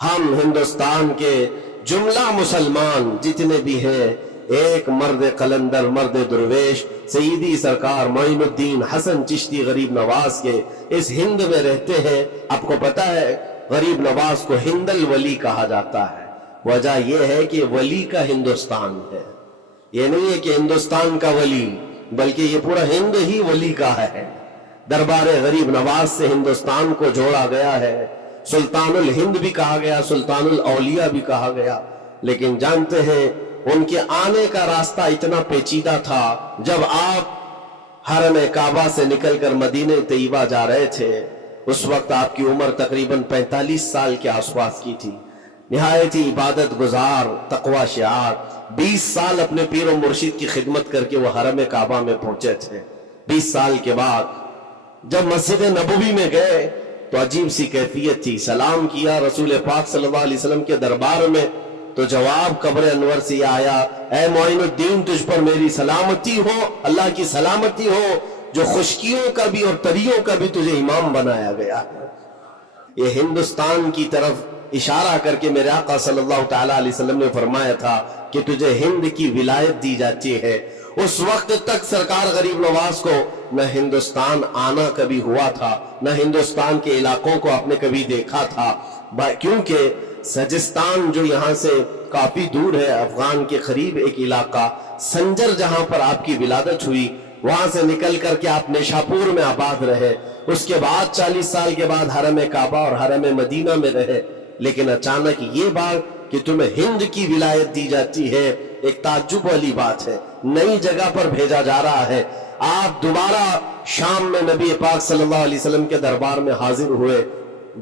ہم ہندوستان کے جملہ مسلمان جتنے بھی ہیں، ایک مرد قلندر، مرد درویش سیدی سرکار معین الدین حسن چشتی غریب نواز کے اس ہند میں رہتے ہیں۔ آپ کو پتا ہے غریب نواز کو ہند الولی کہا جاتا ہے۔ وجہ یہ ہے کہ ولی کا ہندوستان ہے، یہ نہیں ہے کہ ہندوستان کا ولی، بلکہ یہ پورا ہند ہی ولی کا ہے۔ دربار غریب نواز سے ہندوستان کو جوڑا گیا ہے، سلطان الہند بھی کہا گیا، سلطان الاولیاء بھی کہا گیا۔ لیکن جانتے ہیں ان کے آنے کا راستہ اتنا پیچیدہ تھا، جب آپ حرم کعبہ سے نکل کر مدینہ طیبہ جا رہے تھے، اس وقت آپ کی عمر تقریباً 45 سال کے آس پاس کی تھی۔ نہایت ہی عبادت گزار، تقوی شعار، 20 سال اپنے پیر و مرشد کی خدمت کر کے وہ حرم کعبہ میں پہنچے تھے۔ 20 سال کے بعد جب مسجد نبوی میں گئے تو عجیب سی کیفیت تھی۔ سلام کیا رسول پاک صلی اللہ علیہ وسلم کے دربار میں تو جواب قبر انور سے آیا، اے معین الدین تجھ پر میری سلامتی ہو، اللہ کی سلامتی ہو، جو خشکیوں کا بھی اور تریوں کا بھی تجھے امام بنایا گیا ہے۔ یہ ہندوستان کی طرف اشارہ کر کے میرے آقا صلی اللہ تعالیٰ علیہ وسلم نے فرمایا تھا کہ تجھے ہند کی ولایت دی جاتی ہے۔ اس وقت تک سرکار غریب نواز کو نہ ہندوستان آنا کبھی ہوا تھا، نہ ہندوستان کے علاقوں کو آپ نے کبھی دیکھا تھا، کیونکہ سجستان جو یہاں سے کافی دور ہے، افغان کے قریب ایک علاقہ سنجر، جہاں پر آپ کی ولادت ہوئی، وہاں سے نکل کر کے آپ نیشاپور میں آباد رہے۔ اس کے بعد 40 سال کے بعد حرم کعبہ اور حرم مدینہ میں رہے۔ لیکن اچانک یہ بات کہ تمہیں ہند کی ولایت دی جاتی ہے، ایک تعجب والی بات ہے۔ نئی جگہ پر بھیجا جا رہا ہے۔ آپ دوبارہ شام میں نبی پاک صلی اللہ علیہ وسلم کے دربار میں حاضر ہوئے،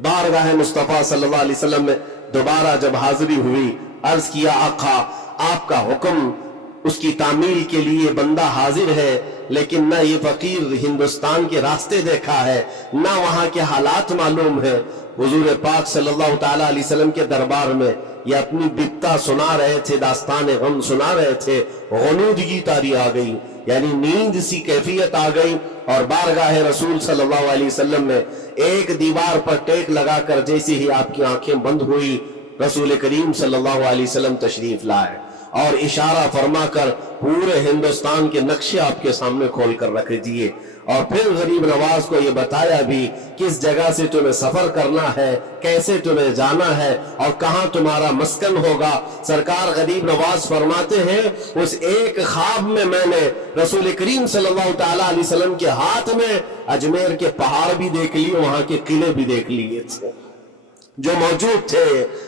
بارگاہ مصطفیٰ صلی اللہ علیہ وسلم میں دوبارہ جب حاضری ہوئی، عرض کیا آقا آپ کا حکم، اس کی تعمیل کے لیے بندہ حاضر ہے، لیکن نہ یہ فقیر ہندوستان کے راستے دیکھا ہے، نہ وہاں کے حالات معلوم ہے۔ حضور پاک صلی اللہ تعالیٰ علیہ وسلم کے دربار میں یہ اپنی بپتا سنا رہے تھے، داستان غم سنا رہے تھے، غنودگی طاری آ گئی، یعنی نیند سی کیفیت آ گئی، اور بارگاہ رسول صلی اللہ علیہ وسلم میں ایک دیوار پر ٹیک لگا کر جیسے ہی آپ کی آنکھیں بند ہوئی، رسول کریم صلی اللہ علیہ وسلم تشریف لائے اور اشارہ فرما کر پورے ہندوستان کے نقشے آپ کے سامنے کھول کر رکھ دیے، اور پھر غریب نواز کو یہ بتایا بھی کس جگہ سے تمہیں سفر کرنا ہے، کیسے تمہیں جانا ہے اور کہاں تمہارا مسکن ہوگا۔ سرکار غریب نواز فرماتے ہیں اس ایک خواب میں میں نے رسول کریم صلی اللہ تعالیٰ علیہ وسلم کے ہاتھ میں اجمیر کے پہاڑ بھی دیکھ لیے، وہاں کے قلعے بھی دیکھ لیے تھے جو موجود تھے،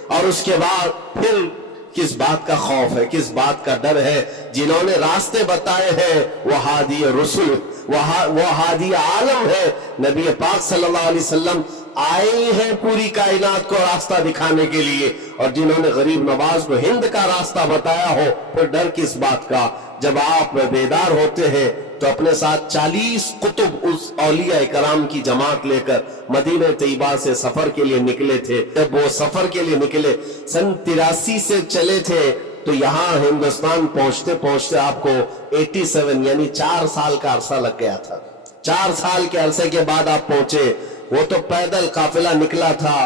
اور اس کے بعد پھر کس بات کا خوف ہے، کس بات کا ڈر ہے؟ جنہوں نے راستے بتائے ہیں وہ ہادی رسول، وہ ہادی عالم ہے۔ نبی پاک صلی اللہ علیہ وسلم آئے ہیں پوری کائنات کو راستہ دکھانے کے لیے، اور جنہوں نے غریب نواز کو ہند کا راستہ بتایا ہو، پھر ڈر کس بات کا؟ جب آپ بیدار ہوتے ہیں تو اپنے ساتھ 40 قطب اس اولیاء کرام کی جماعت لے کر مدینہ طیبہ سے سفر کے لیے نکلے تھے۔ جب وہ سفر کے لیے نکلے، سن 83 سے چلے تھے، تو یہاں ہندوستان پہنچتے پہنچتے آپ کو 87 یعنی 4 سال کا عرصہ لگ گیا تھا۔ 4 سال کے عرصے کے بعد آپ پہنچے۔ وہ تو پیدل قافلہ نکلا تھا،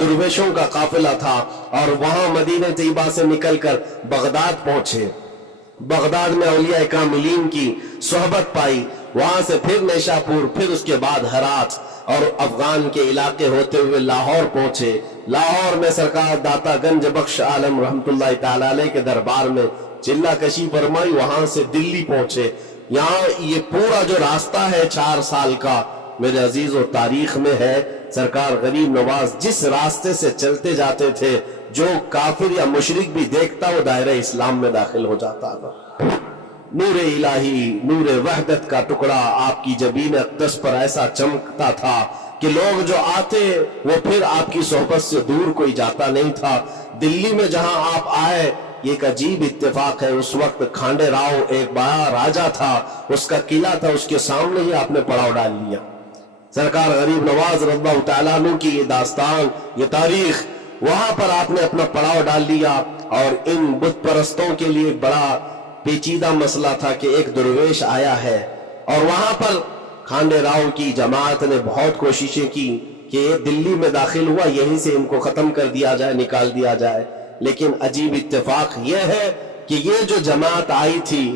درویشوں کا قافلہ تھا، اور وہاں مدینہ طیبہ سے نکل کر بغداد پہنچے۔ بغداد میں اولیاء کاملین کی صحبت پائی، وہاں سے پھر نیشاپور، پھر اس کے بعد ہرات، اور افغان کے علاقے ہوتے ہوئے لاہور پہنچے۔ لاہور میں سرکار داتا گنج بخش عالم رحمت اللہ تعالی علیہ کے دربار میں چلہ کشی فرمائی، وہاں سے دلی پہنچے۔ یہاں یہ پورا جو راستہ ہے 4 سال کا، میرے عزیز و تاریخ میں ہے، سرکار غریب نواز جس راستے سے چلتے جاتے تھے، جو کافر یا مشرک بھی دیکھتا وہ دائرہ اسلام میں داخل ہو جاتا تھا۔ نور الہی، نور وحدت کا ٹکڑا آپ کی جبین اقدس پر ایسا چمکتا تھا کہ لوگ جو آتے وہ پھر آپ کی صحبت سے دور کوئی جاتا نہیں تھا۔ دلی میں جہاں آپ آئے، یہ ایک عجیب اتفاق ہے، اس وقت کھانڈے راؤ ایک بڑا راجہ تھا، اس کا قلعہ تھا، اس کے سامنے ہی آپ نے پڑاؤ ڈال لیا۔ سرکار غریب نواز رضی اللہ تعالیٰ عنہ کی یہ داستان، یہ تاریخ، وہاں پر آپ نے اپنا پڑاؤ ڈال لیا، اور ان بت پرستوں کے لیے ایک بڑا پیچیدہ مسئلہ تھا کہ ایک درویش آیا ہے، اور وہاں پر کھانڈے راؤ کی جماعت نے بہت کوششیں کی کہ یہ دلی میں داخل ہوا، یہیں سے ان کو ختم کر دیا جائے، نکال دیا جائے. لیکن عجیب اتفاق یہ ہے کہ یہ جو جماعت آئی تھی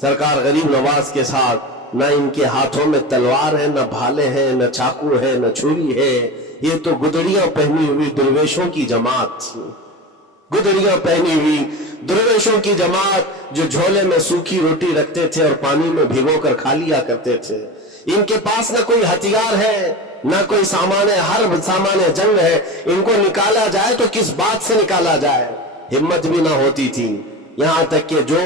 سرکار غریب نواز کے ساتھ، نہ ان کے ہاتھوں میں تلوار ہے، نہ بھالے ہیں، نہ چاقو ہے، نہ چھری ہے. یہ تو گدڑیاں پہنی ہوئی درویشوں کی جماعت تھی. گدڑیاں پہنی ہوئی درویشوں کی جماعت جو جھولے میں سوکھی روٹی رکھتے تھے اور پانی میں بھگو کر کھا لیا کرتے تھے. ان کے پاس نہ کوئی ہتھیار ہے، نہ کوئی سامان حرب، سامان جنگ ہے. ان کو نکالا جائے تو کس بات سے نکالا جائے؟ ہمت بھی نہ ہوتی تھی. یہاں تک کہ جو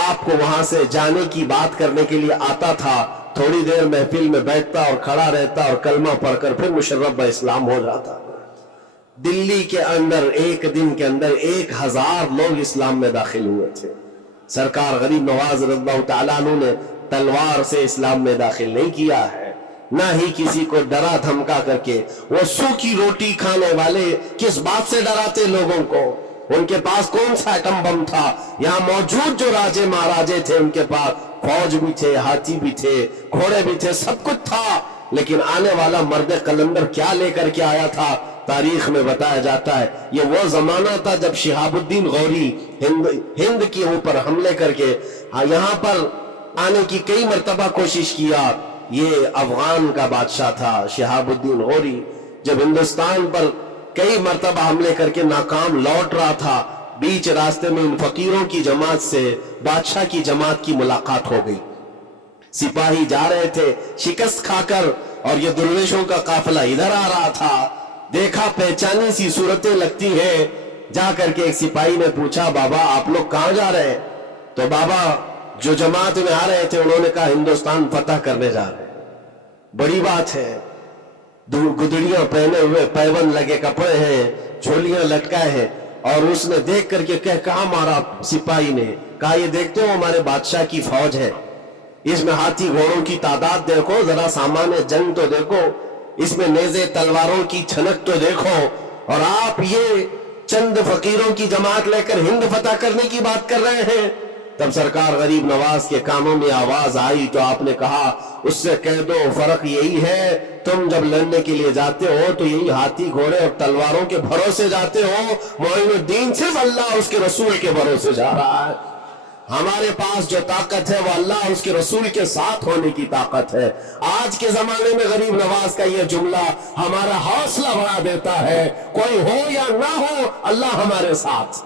آپ کو وہاں سے جانے کی بات کرنے کے لیے آتا تھا، تھوڑی دیر محفل میں بیٹھتا اور کھڑا رہتا اور کلمہ پڑھ کر پھر مشرف اسلام ہو جاتا. دلی کے اندر ایک دن کے اندر 1000 لوگ اسلام میں داخل ہوئے تھے. سرکار غریب نواز رضی اللہ تعالیٰ عنہ نے تلوار سے اسلام میں داخل نہیں کیا ہے، نہ ہی کسی کو ڈرا دھمکا کر کے. وہ سوکھی روٹی کھانے والے کس بات سے ڈراتے لوگوں کو؟ ان کے پاس کون سا ایٹم بم تھا؟ یہاں موجود جو راجے مہاراجے تھے ان کے پاس فوج بھی تھے، ہاتھی بھی تھے، گھوڑے بھی تھے، سب کچھ تھا. لیکن آنے والا مرد قلندر کیا لے کر کے آیا تھا؟ تاریخ میں بتایا جاتا ہے یہ وہ زمانہ تھا جب شہاب الدین غوری ہند کے اوپر حملے کر کے یہاں پر آنے کی کئی مرتبہ کوشش کیا. یہ افغان کا بادشاہ تھا شہاب الدین غوری. جب ہندوستان پر کئی مرتبہ حملے کر کے ناکام لوٹ رہا تھا، بیچ راستے میں ان فقیروں کی جماعت سے بادشاہ کی جماعت کی ملاقات ہو گئی. سپاہی جا رہے تھے شکست کھا کر اور یہ درویشوں کا قافلہ ادھر آ رہا تھا. دیکھا پہچانی سی صورتیں لگتی ہیں. جا کر کے ایک سپاہی نے پوچھا بابا آپ لوگ کہاں جا رہے ہیں؟ تو بابا جو جماعت میں آ رہے تھے انہوں نے کہا ہندوستان فتح کرنے جا رہے ہیں. بڑی بات ہے. گدڑیاں پہنے ہوئے، پیون لگے کپڑے ہیں، جھولیاں لٹکائے ہیں. اور اس نے دیکھ کر کے کہاں مارا؟ سپاہی نے کہا یہ دیکھتے ہو ہمارے بادشاہ کی فوج ہے، اس میں ہاتھی گھوڑوں کی تعداد دیکھو، ذرا سامان جنگ تو دیکھو، اس میں نیزے تلواروں کی چھنک تو دیکھو، اور آپ یہ چند فقیروں کی جماعت لے کر ہند فتح کرنے کی بات کر رہے ہیں. تب سرکار غریب نواز کے کانوں میں آواز آئی تو آپ نے کہا اس سے کہہ دو فرق یہی ہے، تم جب لڑنے کے لیے جاتے ہو تو یہی ہاتھی گھوڑے اور تلواروں کے بھروسے جاتے ہو، معین الدین صرف اللہ اس کے رسول کے بھروسے جا رہا ہے. ہمارے پاس جو طاقت ہے وہ اللہ اس کے رسول کے ساتھ ہونے کی طاقت ہے. آج کے زمانے میں غریب نواز کا یہ جملہ ہمارا حوصلہ بڑھا دیتا ہے. کوئی ہو یا نہ ہو اللہ ہمارے ساتھ.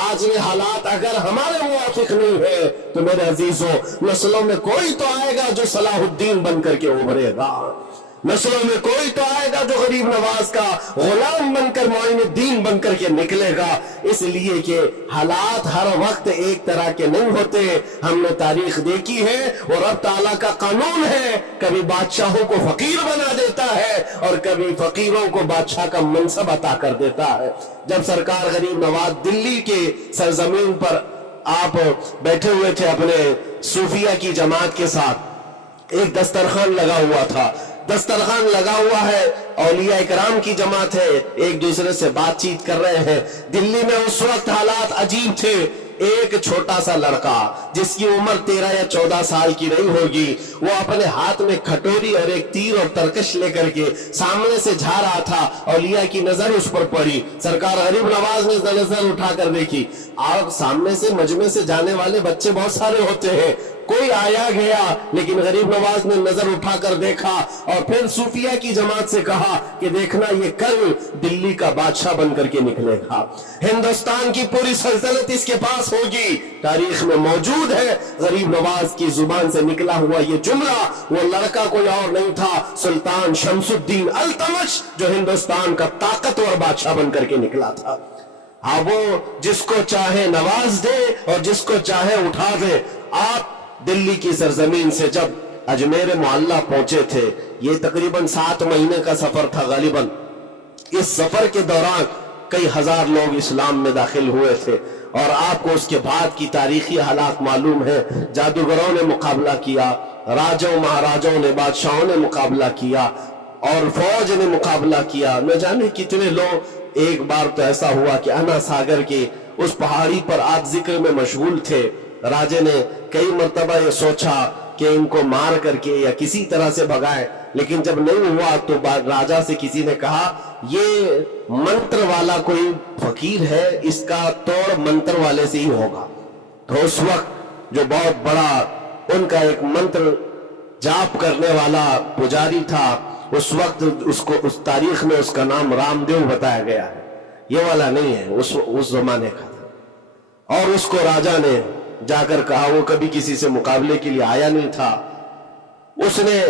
آج یہ حالات اگر ہمارے موافق نہیں ہے تو میرے عزیزوں نسلوں میں کوئی تو آئے گا جو صلاح الدین بن کر کے ابھرے گا. نسلوں میں کوئی تو آئے گا جو غریب نواز کا غلام بن کر معین الدین بن کر کے نکلے گا. اس لیے کہ حالات ہر وقت ایک طرح کے نہیں ہوتے. ہم نے تاریخ دیکھی ہے اور رب تعالیٰ کا قانون ہے، کبھی بادشاہوں کو فقیر بنا دیتا ہے اور کبھی فقیروں کو بادشاہ کا منصب عطا کر دیتا ہے. جب سرکار غریب نواز دلی کے سرزمین پر آپ بیٹھے ہوئے تھے اپنے صوفیہ کی جماعت کے ساتھ، ایک دسترخوان لگا ہوا تھا. دسترخوان لگا ہوا ہے، اولیاء اکرام کی جماعت ہے، ایک دوسرے سے بات چیت کر رہے ہیں. دلی میں اس وقت حالات عجیب تھے. ایک چھوٹا سا لڑکا جس کی عمر 13 یا 14 سال کی نہیں ہوگی، وہ اپنے ہاتھ میں کھٹوری اور ایک تیر اور ترکش لے کر کے سامنے سے جا رہا تھا. اولیاء کی نظر اس پر پڑی. سرکار غریب نواز نے نظر اٹھا کر دیکھی. اور سامنے سے مجمع سے جانے والے بچے بہت سارے ہوتے ہیں، کوئی آیا گیا، لیکن غریب نواز نے نظر اٹھا کر دیکھا اور پھر صوفیہ کی جماعت سے کہا کہ دیکھنا یہ کل دلی کا بادشاہ بن کر کے نکلے گا، ہندوستان کی پوری سلطنت اس کے پاس ہوگی. تاریخ میں موجود ہے غریب نواز کی زبان سے نکلا ہوا یہ جملہ. وہ لڑکا کوئی اور نہیں تھا، سلطان شمس الدین التمش، جو ہندوستان کا طاقتور بادشاہ بن کر کے نکلا تھا. ہاں وہ جس کو چاہے نواز دے اور جس کو چاہے اٹھا دے. آپ دلی کی سرزمین سے جب اجمیر معلیٰ پہنچے تھے، یہ تقریباً 7 مہینے کا سفر تھا غالباً. اس سفر کے دوران کئی ہزار لوگ اسلام میں داخل ہوئے تھے اور آپ کو اس کے بعد کی تاریخی حالات معلوم ہے. جادوگروں نے مقابلہ کیا، راجوں مہاراجوں نے، بادشاہوں نے مقابلہ کیا اور فوج نے مقابلہ کیا. نہ جانے کتنے لوگ. ایک بار تو ایسا ہوا کہ انا ساگر کے اس پہاڑی پر آپ ذکر میں مشغول تھے. راجے نے کئی مرتبہ یہ سوچا کہ ان کو مار کر کے یا کسی طرح سے بھگائے، لیکن جب نہیں ہوا تو راجا سے کسی نے کہا یہ منتر والا کوئی فقیر ہے، اس کا توڑ منتر والے سے ہی ہوگا۔ تو اس وقت جو بہت بڑا ان کا ایک منتر جاپ کرنے والا پجاری تھا، اس وقت اس تاریخ میں اس کا نام رام دیو بتایا گیا ہے، یہ والا نہیں ہے، اس زمانے کا تھا۔ اور اس کو راجا نے جا کر کہا، وہ کبھی کسی سے مقابلے کے لیے آیا نہیں تھا، اس نے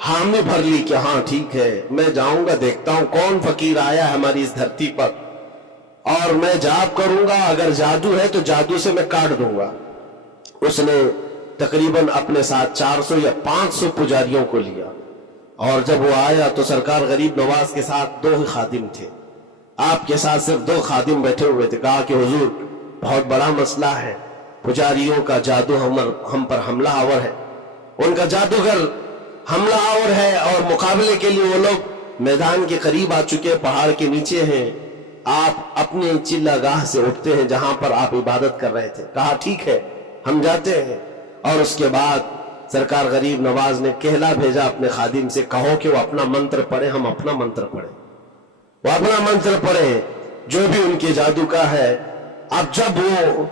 حامی بھر لی کہ ہاں ٹھیک ہے، میں جاؤں گا، دیکھتا ہوں کون فقیر آیا ہے ہماری اس دھرتی پر، اور میں جاپ کروں گا، اگر جادو ہے تو جادو سے میں کاٹ دوں گا۔ اس نے تقریباً اپنے ساتھ 400 یا 500 پجاریوں کو لیا، اور جب وہ آیا تو سرکار غریب نواز کے ساتھ 2 ہی خادم تھے، آپ کے ساتھ صرف 2 خادم بیٹھے ہوئے تھے۔ کہا کہ حضور بہت بڑا مسئلہ ہے، پجاریوں کا جادو ہم پر حملہ آور ہے، ان کا جادوگر حملہ آور ہے، اور مقابلے کے لیے وہ لوگ میدان کے قریب آ چکے، پہاڑ کے نیچے ہیں، آپ اپنے چلہ گاہ سے اٹھتے ہیں جہاں پر آپ عبادت کر رہے تھے۔ کہا ٹھیک ہے ہم جاتے ہیں۔ اور اس کے بعد سرکار غریب نواز نے کہلا بھیجا اپنے خادم سے، کہو کہ وہ اپنا منتر پڑھے، ہم اپنا منتر پڑھیں، وہ اپنا منتر پڑھیں جو بھی ان کے جادو کا ہے۔ اب جب وہ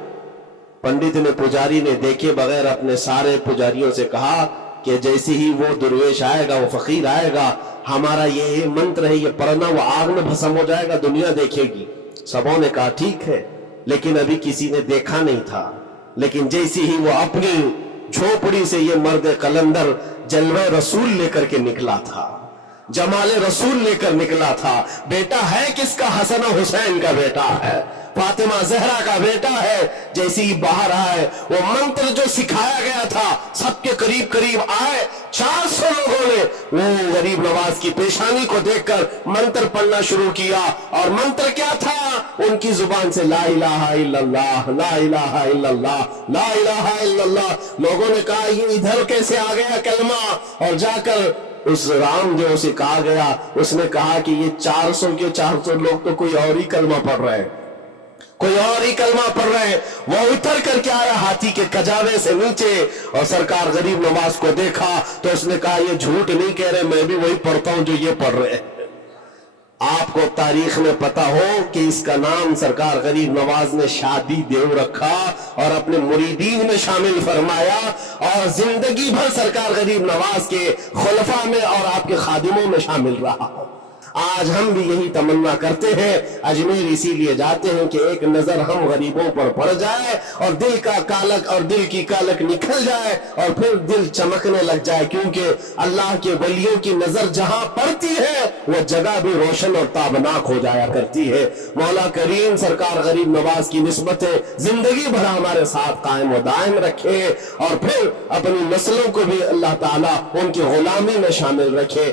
پنڈت نے، پجاری نے دیکھے بغیر اپنے سارے پجاریوں سے کہا کہ جیسے ہی وہ درویش آئے گا، وہ فقیر آئے گا، ہمارا یہ منتر ہے، یہ پڑھنا، وہ آگ میں بھسم ہو جائے گا، دنیا دیکھے گی۔ سبوں نے کہا ٹھیک ہے، لیکن ابھی کسی نے دیکھا نہیں تھا۔ لیکن جیسے ہی وہ اپنی جھوپڑی سے یہ مرد قلندر جلوہ رسول لے کر کے نکلا تھا، جمال رسول لے کر نکلا تھا، بیٹا ہے کس کا؟ حسن و حسین کا بیٹا ہے، فاطمہ زہرا کا بیٹا ہے۔ جیسے ہی باہر آئے، وہ منتر جو سکھایا گیا تھا سب کے قریب قریب آئے، 400 لوگوں نے وہ غریب نواز کی پیشانی کو دیکھ کر منتر پڑھنا شروع کیا۔ اور منتر کیا تھا؟ ان کی زبان سے لا الہ الا اللہ، لا الہ الا اللہ، لا الہ الا اللہ۔ لوگوں نے کہا یہ ادھر کیسے آ گیا کلمہ؟ اور جا کر اس رام دیو سے کہا گیا، اس نے کہا کہ یہ 400 کے 400 لوگ تو کوئی اور ہی کلمہ پڑھ رہے ہیں، کوئی اور ہی کلمہ پڑھ رہے ہیں۔ وہ اتر کر کے آیا ہاتھی کے کجاوے سے نیچے، اور سرکار غریب نواز کو دیکھا تو اس نے کہا یہ جھوٹ نہیں کہہ رہے، میں بھی وہی پڑھتا ہوں جو یہ پڑھ رہے ہیں۔ آپ کو تاریخ میں پتا ہو کہ اس کا نام سرکار غریب نواز نے شادی دیو رکھا اور اپنے مریدین میں شامل فرمایا، اور زندگی بھر سرکار غریب نواز کے خلفاء میں اور آپ کے خادموں میں شامل رہا۔ آج ہم بھی یہی تمنا کرتے ہیں، اجمیر اسی لیے جاتے ہیں کہ ایک نظر ہم غریبوں پر پڑ جائے، اور دل کا کالک اور دل کی کالک نکل جائے، اور پھر دل چمکنے لگ جائے، کیونکہ اللہ کے ولیوں کی نظر جہاں پڑتی ہے وہ جگہ بھی روشن اور تابناک ہو جایا کرتی ہے۔ مولا کریم سرکار غریب نواز کی نسبتیں زندگی بھر ہمارے ساتھ قائم و دائم رکھے، اور پھر اپنی نسلوں کو بھی اللہ تعالیٰ ان کی غلامی میں شامل رکھے۔